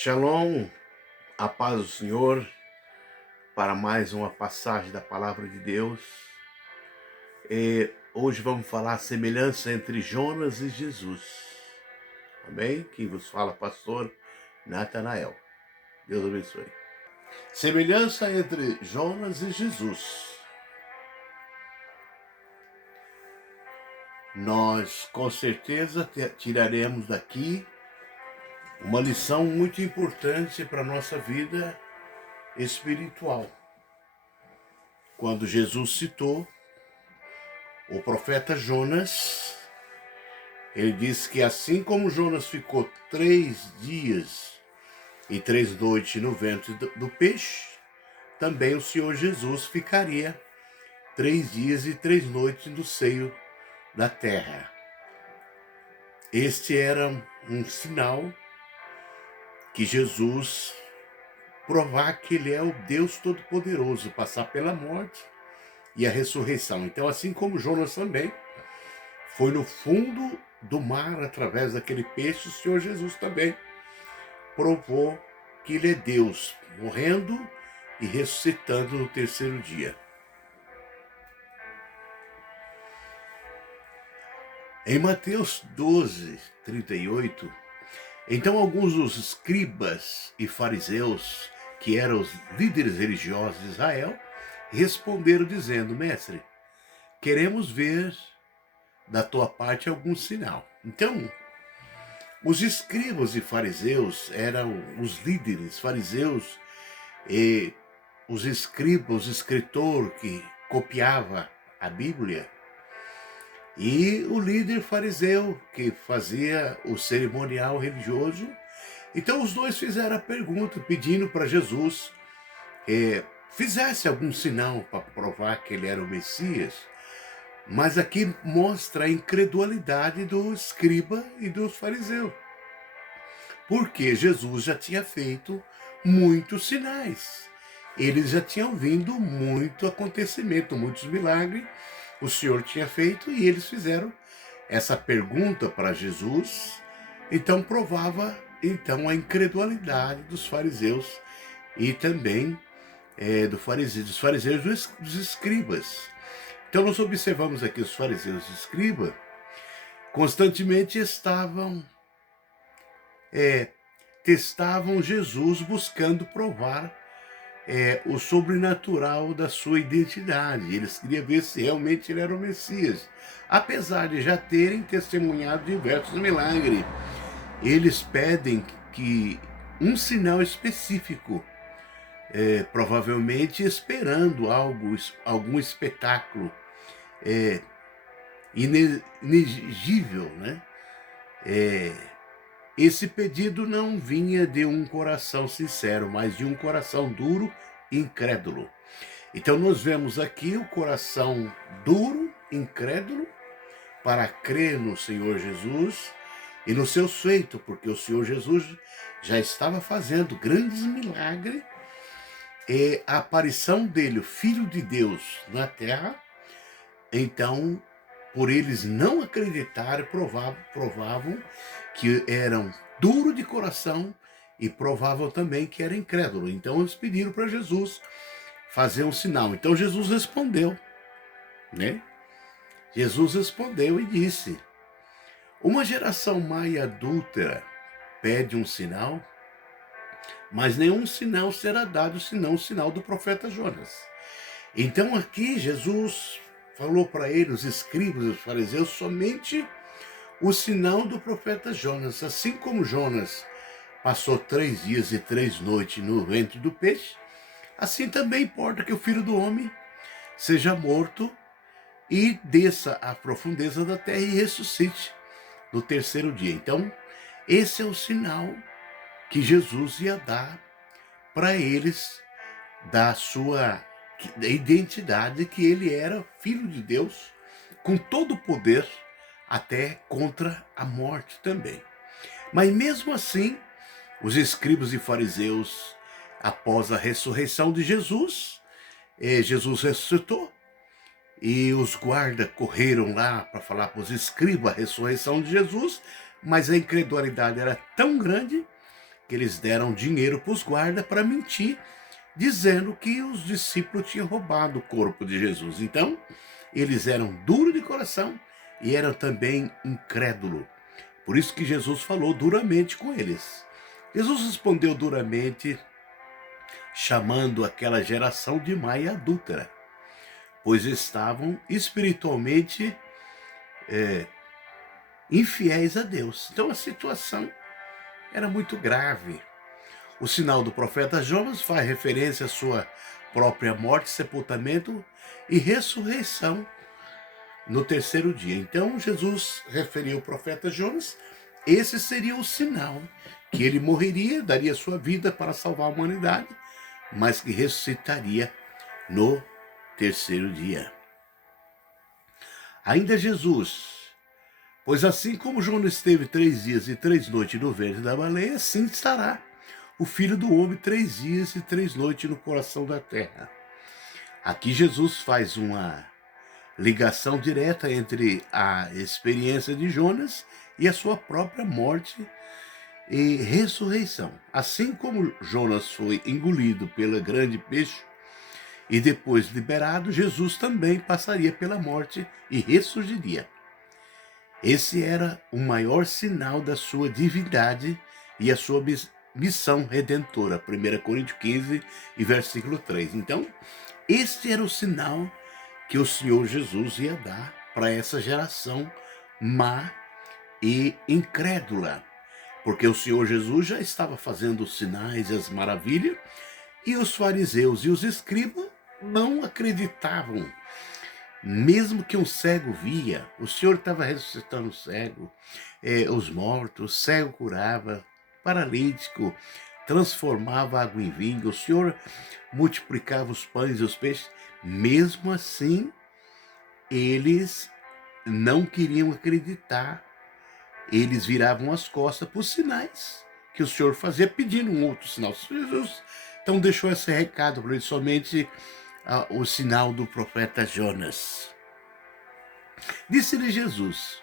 Shalom, a paz do Senhor, para mais uma passagem da Palavra de Deus. Hoje vamos falar a semelhança entre Jonas e Jesus. Amém? Quem vos fala, pastor Natanael. Deus abençoe. Semelhança entre Jonas e Jesus. Nós com certeza tiraremos daqui uma lição muito importante para a nossa vida espiritual. Quando Jesus citou o profeta Jonas, ele disse que assim como Jonas ficou 3 dias e 3 noites no ventre do peixe, também o Senhor Jesus ficaria 3 dias e 3 noites no seio da terra. Este era um sinal que Jesus provar que ele é o Deus Todo-Poderoso, passar pela morte e a ressurreição. Então, assim como Jonas também foi no fundo do mar, através daquele peixe, o Senhor Jesus também provou que ele é Deus, morrendo e ressuscitando no terceiro dia. Em Mateus 12:38, então alguns dos escribas e fariseus, que eram os líderes religiosos de Israel, responderam dizendo: Mestre, queremos ver da tua parte algum sinal. Então, os escribas e fariseus eram os líderes fariseus, e os escribas, o escritor que copiava a Bíblia, e o líder fariseu que fazia o cerimonial religioso. Então os dois fizeram a pergunta, pedindo para Jesus fizesse algum sinal para provar que ele era o Messias. Mas aqui mostra a incredulidade do escriba e dos fariseus, porque Jesus já tinha feito muitos sinais. Eles já tinham vindo muito acontecimento, muitos milagres o Senhor tinha feito, e eles fizeram essa pergunta para Jesus. Então provava a incredulidade dos fariseus e também dos fariseus e dos escribas. Então nós observamos aqui os fariseus e escribas constantemente testavam Jesus, buscando provar o sobrenatural da sua identidade. Eles queriam ver se realmente ele era o Messias. Apesar de já terem testemunhado diversos milagres, eles pedem que um sinal específico, provavelmente esperando algum espetáculo inexigível, né? Esse pedido não vinha de um coração sincero, mas de um coração duro e incrédulo. Então nós vemos aqui o coração duro, incrédulo, para crer no Senhor Jesus e nos seus feitos, porque o Senhor Jesus já estava fazendo grandes milagres, e a aparição dele, o Filho de Deus, na terra. Então, por eles não acreditarem, provavam que eram duros de coração e provavam também que eram incrédulos. Então eles pediram para Jesus fazer um sinal. Então Jesus respondeu, né? Jesus respondeu e disse: uma geração má e adúltera pede um sinal, mas nenhum sinal será dado senão o sinal do profeta Jonas. Então aqui Jesus falou para eles, os escribas e os fariseus, somente o sinal do profeta Jonas. Assim como Jonas passou 3 dias e 3 noites no ventre do peixe, assim também importa que o Filho do Homem seja morto e desça à profundeza da terra e ressuscite no terceiro dia. Então, esse é o sinal que Jesus ia dar para eles, da sua identidade, que ele era Filho de Deus, com todo o poder, até contra a morte também. Mas mesmo assim, os escribas e fariseus, após a ressurreição de Jesus, Jesus ressuscitou, e os guardas correram lá para falar para os escribas a ressurreição de Jesus, mas a incredulidade era tão grande que eles deram dinheiro para os guardas para mentir, dizendo que os discípulos tinham roubado o corpo de Jesus. Então, eles eram duros de coração e eram também incrédulos. Por isso que Jesus falou duramente com eles. Jesus respondeu duramente, chamando aquela geração de má e adúltera, pois estavam espiritualmente infiéis a Deus. Então a situação era muito grave. O sinal do profeta Jonas faz referência à sua própria morte, sepultamento e ressurreição no terceiro dia. Então Jesus referiu o profeta Jonas, esse seria o sinal que ele morreria, daria sua vida para salvar a humanidade, mas que ressuscitaria no terceiro dia. Ainda Jesus, pois assim como Jonas esteve 3 dias e 3 noites no ventre da baleia, assim estará o Filho do Homem 3 dias e 3 noites no coração da terra. Aqui Jesus faz uma ligação direta entre a experiência de Jonas e a sua própria morte e ressurreição. Assim como Jonas foi engolido pelo grande peixe e depois liberado, Jesus também passaria pela morte e ressurgiria. Esse era o maior sinal da sua divindade e a sua missão redentora. 1 Coríntios 15 e versículo 3. Então, este era o sinal que o Senhor Jesus ia dar para essa geração má e incrédula. Porque o Senhor Jesus já estava fazendo os sinais e as maravilhas, e os fariseus e os escribas não acreditavam. Mesmo que um cego via, o Senhor estava ressuscitando o cego, os mortos, o cego curava, paralítico, transformava água em vinho, o Senhor multiplicava os pães e os peixes. Mesmo assim, eles não queriam acreditar. Eles viravam as costas para os sinais que o Senhor fazia, pedindo um outro sinal. Jesus então deixou esse recado para eles, somente o sinal do profeta Jonas. Disse-lhe Jesus: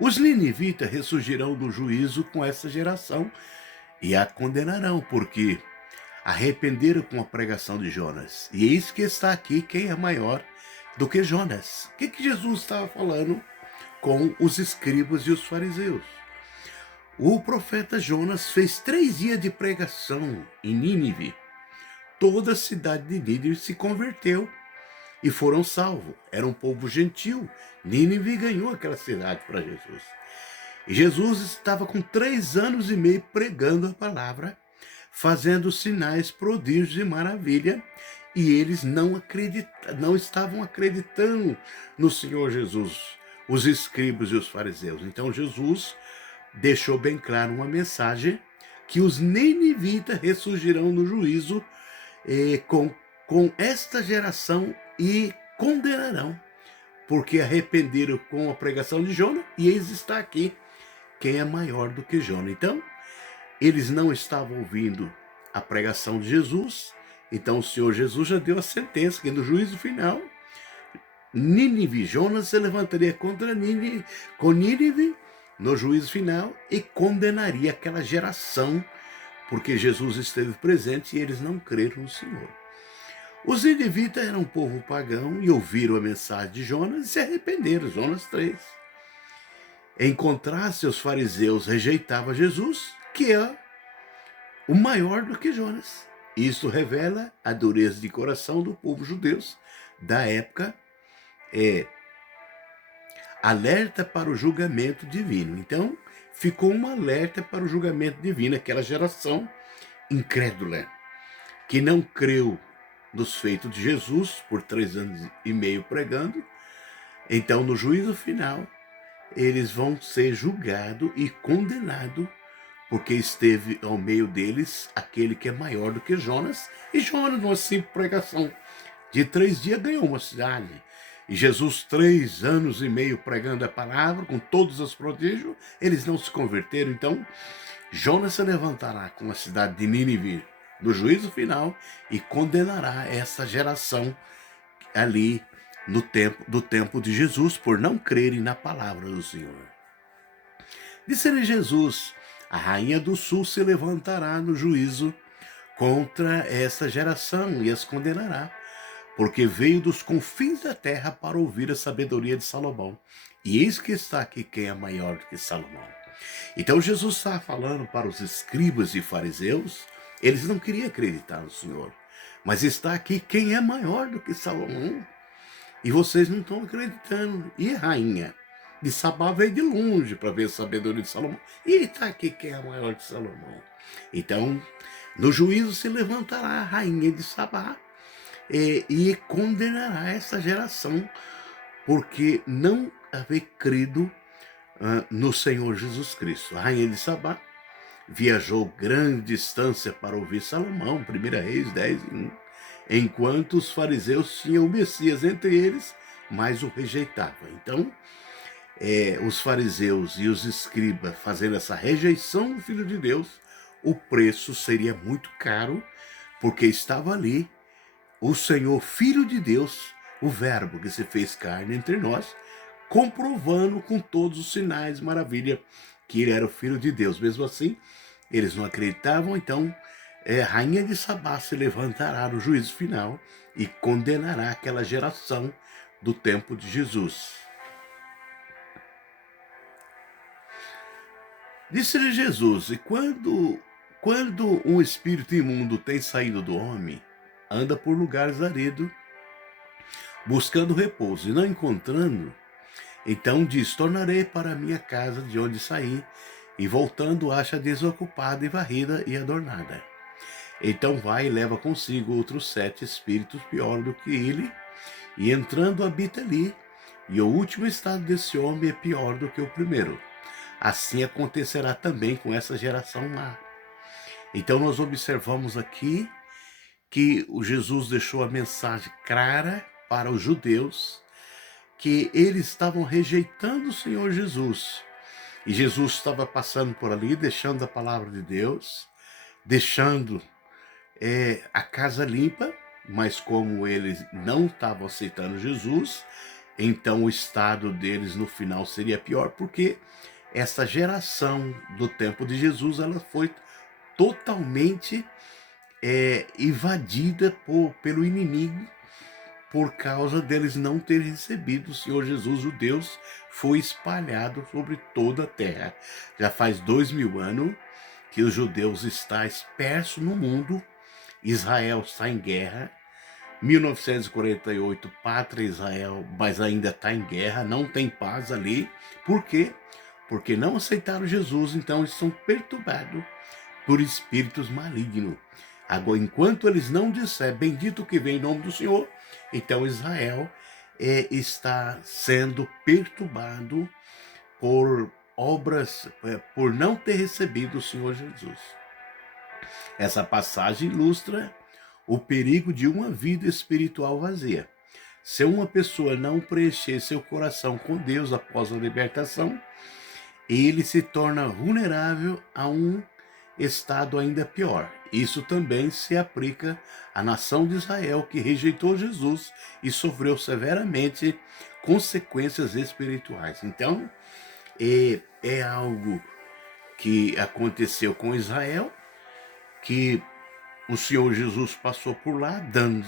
os ninivitas ressurgirão do juízo com essa geração e a condenarão, porque arrependeram com a pregação de Jonas. E eis que está aqui quem é maior do que Jonas. O que Jesus estava falando com os escribas e os fariseus? O profeta Jonas fez 3 dias de pregação em Nínive. Toda a cidade de Nínive se converteu e foram salvos. Era um povo gentil. Nínive ganhou aquela cidade para Jesus. E Jesus estava com 3 anos e meio pregando a palavra, fazendo sinais, prodígios e maravilha, e eles não estavam acreditando no Senhor Jesus, os escribas e os fariseus. Então Jesus deixou bem claro uma mensagem que os ninivitas ressurgirão no juízo com esta geração e condenarão, porque arrependeram com a pregação de Jonas, e eis está aqui quem é maior do que Jonas. Então, eles não estavam ouvindo a pregação de Jesus, então o Senhor Jesus já deu a sentença que no juízo final, Nínive, Jonas se levantaria contra Nínive, com Nínive no juízo final, e condenaria aquela geração, porque Jesus esteve presente e eles não creram no Senhor. Os ninivitas eram um povo pagão e ouviram a mensagem de Jonas e se arrependeram. Jonas 3. Em contraste, os fariseus rejeitavam Jesus, que é o maior do que Jonas. Isto revela a dureza de coração do povo judeu da época, alerta para o julgamento divino. Então, ficou um alerta para o julgamento divino, aquela geração incrédula, que não creu nos feitos de Jesus por 3 anos e meio pregando. Então, no juízo final, eles vão ser julgados e condenados, porque esteve ao meio deles aquele que é maior do que Jonas, e Jonas, numa simples pregação de 3 dias, ganhou uma cidade. E Jesus, 3 anos e meio pregando a palavra, com todos os prodígios, eles não se converteram. Então, Jonas se levantará com a cidade de Nínive no juízo final e condenará essa geração ali do tempo de Jesus, por não crerem na palavra do Senhor. Disse-lhe Jesus: A rainha do sul se levantará no juízo contra essa geração e as condenará, porque veio dos confins da terra para ouvir a sabedoria de Salomão. E eis que está aqui quem é maior do que Salomão. Então Jesus está falando para os escribas e fariseus, eles não queriam acreditar no Senhor, mas está aqui quem é maior do que Salomão, e vocês não estão acreditando. E a rainha de Sabá veio de longe para ver a sabedoria de Salomão, e está aqui quem é maior que Salomão. Então, no juízo se levantará a rainha de Sabá e condenará essa geração, porque não haver crido no Senhor Jesus Cristo. A rainha de Sabá viajou grande distância para ouvir Salomão, 1 Reis 10:1, enquanto os fariseus tinham o Messias entre eles, mas o rejeitavam. Então, os fariseus e os escribas fazendo essa rejeição do Filho de Deus, o preço seria muito caro, porque estava ali o Senhor, Filho de Deus, o Verbo que se fez carne entre nós, comprovando com todos os sinais, maravilha, que ele era o Filho de Deus. Mesmo assim, eles não acreditavam, então a rainha de Sabá se levantará no juízo final e condenará aquela geração do tempo de Jesus. Disse-lhe Jesus: e quando um espírito imundo tem saído do homem, anda por lugares áridos, buscando repouso, e não encontrando, então diz: tornarei para a minha casa de onde saí, e voltando acha desocupada e varrida e adornada. Então vai e leva consigo outros 7 espíritos pior do que ele, e entrando habita ali, e o último estado desse homem é pior do que o primeiro. Assim acontecerá também com essa geração má. Então nós observamos aqui que o Jesus deixou a mensagem clara para os judeus, que eles estavam rejeitando o Senhor Jesus. E Jesus estava passando por ali, deixando a palavra de Deus, deixando a casa limpa, mas como eles não estavam aceitando Jesus, então o estado deles no final seria pior, porque essa geração do tempo de Jesus, ela foi totalmente invadida pelo inimigo, por causa deles não terem recebido o Senhor Jesus. O Deus foi espalhado sobre toda a terra. Já faz 2000 anos que os judeus estão dispersos no mundo. Israel está em guerra. 1948, pátria Israel, mas ainda está em guerra, não tem paz ali. Por quê? Porque não aceitaram Jesus, então eles são perturbados por espíritos malignos. Agora, enquanto eles não disserem bendito que vem em nome do Senhor, então Israel está sendo perturbado por obras, por não ter recebido o Senhor Jesus. Essa passagem ilustra o perigo de uma vida espiritual vazia. Se uma pessoa não preencher seu coração com Deus após a libertação, ele se torna vulnerável a um estado ainda pior. Isso também se aplica à nação de Israel, que rejeitou Jesus e sofreu severamente consequências espirituais. Então, é algo que aconteceu com Israel, que o Senhor Jesus passou por lá,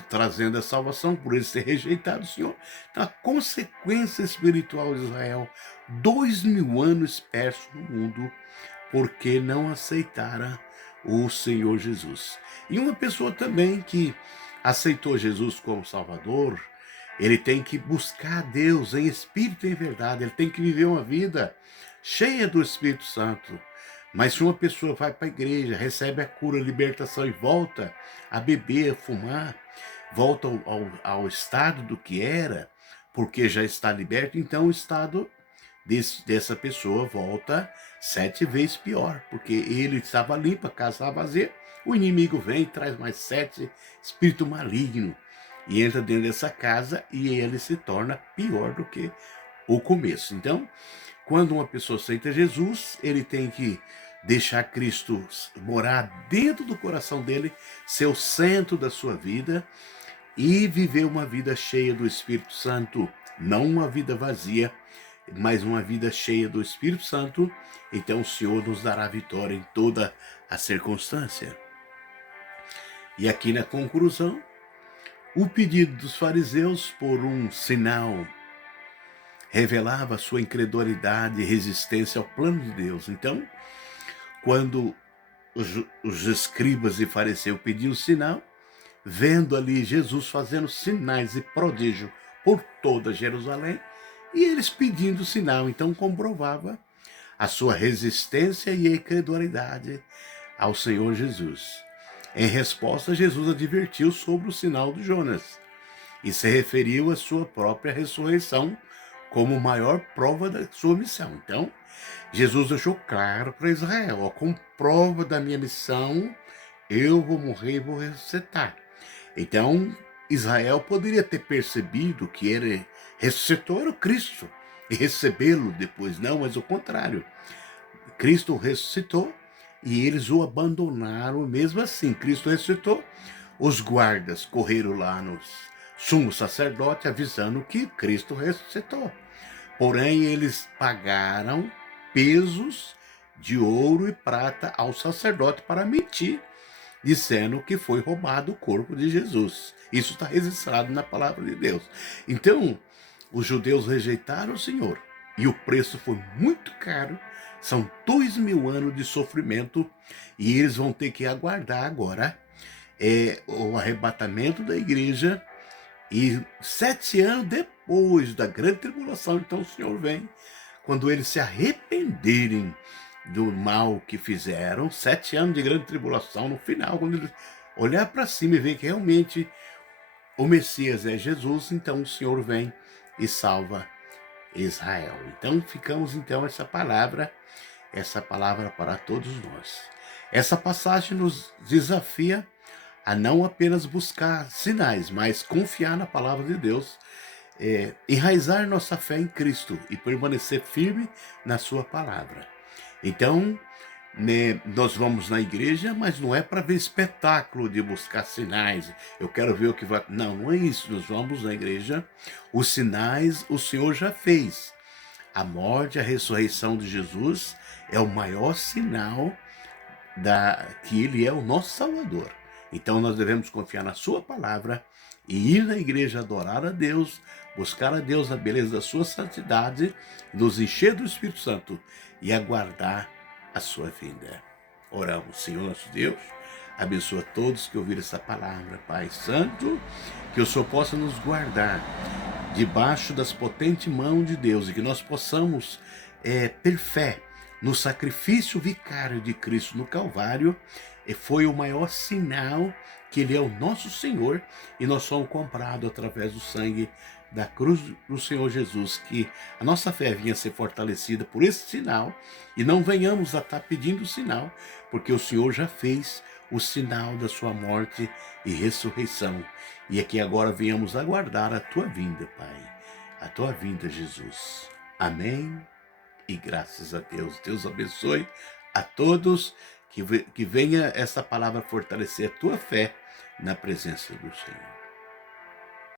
trazendo a salvação, por eles ter rejeitado o Senhor. Então, a consequência espiritual de Israel, 2000 anos dispersos no mundo, porque não aceitaram o Senhor Jesus. E uma pessoa também que aceitou Jesus como Salvador, ele tem que buscar Deus em espírito e em verdade, ele tem que viver uma vida cheia do Espírito Santo. Mas se uma pessoa vai para a igreja, recebe a cura, a libertação e volta a beber, a fumar, volta ao estado do que era, porque já está liberto, então o estado dessa pessoa volta 7 vezes pior, porque ele estava limpo, a casa estava vazia, o inimigo vem e traz mais 7 espírito maligno e entra dentro dessa casa e ele se torna pior do que o começo. Então, quando uma pessoa aceita Jesus, ele tem que deixar Cristo morar dentro do coração dele, ser o centro da sua vida e viver uma vida cheia do Espírito Santo, não uma vida vazia, mas uma vida cheia do Espírito Santo, então o Senhor nos dará vitória em toda a circunstância. E aqui na conclusão, o pedido dos fariseus por um sinal revelava sua incredulidade e resistência ao plano de Deus. Então, quando os escribas e fariseus pediam sinal, vendo ali Jesus fazendo sinais e prodígio por toda Jerusalém, e eles pedindo sinal, então comprovava a sua resistência e incredulidade ao Senhor Jesus. Em resposta, Jesus advertiu sobre o sinal de Jonas e se referiu à sua própria ressurreição como maior prova da sua missão. Então, Jesus deixou claro para Israel, ó, com prova da minha missão, eu vou morrer e vou ressuscitar. Então, Israel poderia ter percebido que ele ressuscitou era o Cristo e recebê-lo depois. Não, mas o contrário. Cristo ressuscitou e eles o abandonaram. Mesmo assim, Cristo ressuscitou, os guardas correram lá no sumo sacerdote avisando que Cristo ressuscitou. Porém, eles pagaram pesos de ouro e prata ao sacerdote para mentir, dizendo que foi roubado o corpo de Jesus. Isso está registrado na palavra de Deus. Então, os judeus rejeitaram o Senhor e o preço foi muito caro. São 2000 anos de sofrimento e eles vão ter que aguardar agora o arrebatamento da igreja. E 7 anos depois da grande tribulação, então o Senhor vem, quando eles se arrependerem do mal que fizeram, 7 anos de grande tribulação, no final, quando eles olhar para cima e ver que realmente o Messias é Jesus, então o Senhor vem e salva Israel. Então ficamos então essa palavra para todos nós. Essa passagem nos desafia a não apenas buscar sinais, mas confiar na palavra de Deus, enraizar nossa fé em Cristo e permanecer firme na sua palavra. Então, nós vamos na igreja, mas não é para ver espetáculo de buscar sinais. Eu quero ver o que vai... Não é isso. Nós vamos na igreja, os sinais o Senhor já fez. A morte, a ressurreição de Jesus é o maior sinal que Ele é o nosso Salvador. Então nós devemos confiar na sua palavra e ir na igreja adorar a Deus, buscar a Deus na beleza da sua santidade, nos encher do Espírito Santo e aguardar a sua vinda. Oramos. Senhor nosso Deus, abençoa todos que ouviram essa palavra, Pai Santo, que o Senhor possa nos guardar debaixo das potentes mãos de Deus e que nós possamos ter fé no sacrifício vicário de Cristo no Calvário. E foi o maior sinal que Ele é o nosso Senhor e nós somos comprados através do sangue da cruz do Senhor Jesus, que a nossa fé vinha a ser fortalecida por esse sinal e não venhamos a estar pedindo sinal, porque o Senhor já fez o sinal da sua morte e ressurreição. E aqui agora venhamos aguardar a tua vinda, Pai, a tua vinda, Jesus. Amém e graças a Deus. Deus abençoe a todos. Que venha essa palavra fortalecer a tua fé na presença do Senhor.